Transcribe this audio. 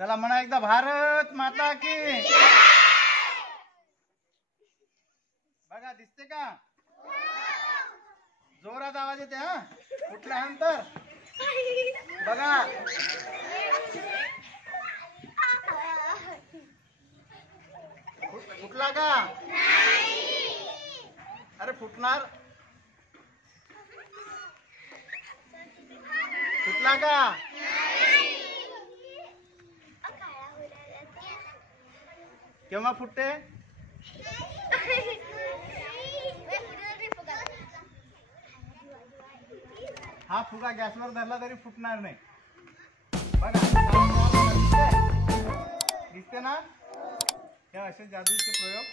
चला म्हणा एकदा भारत माता की। बघा दिसते का? जोरात आवाज येते हा उठल्यानंतर। बघा फुटला का? अरे फुटणार। फुटला का? केव्हा फुटते? हा फुगा गॅसवर धरला तरी फुटणार नाही। बघा दिसते ना? हे असे जादूचे प्रयोग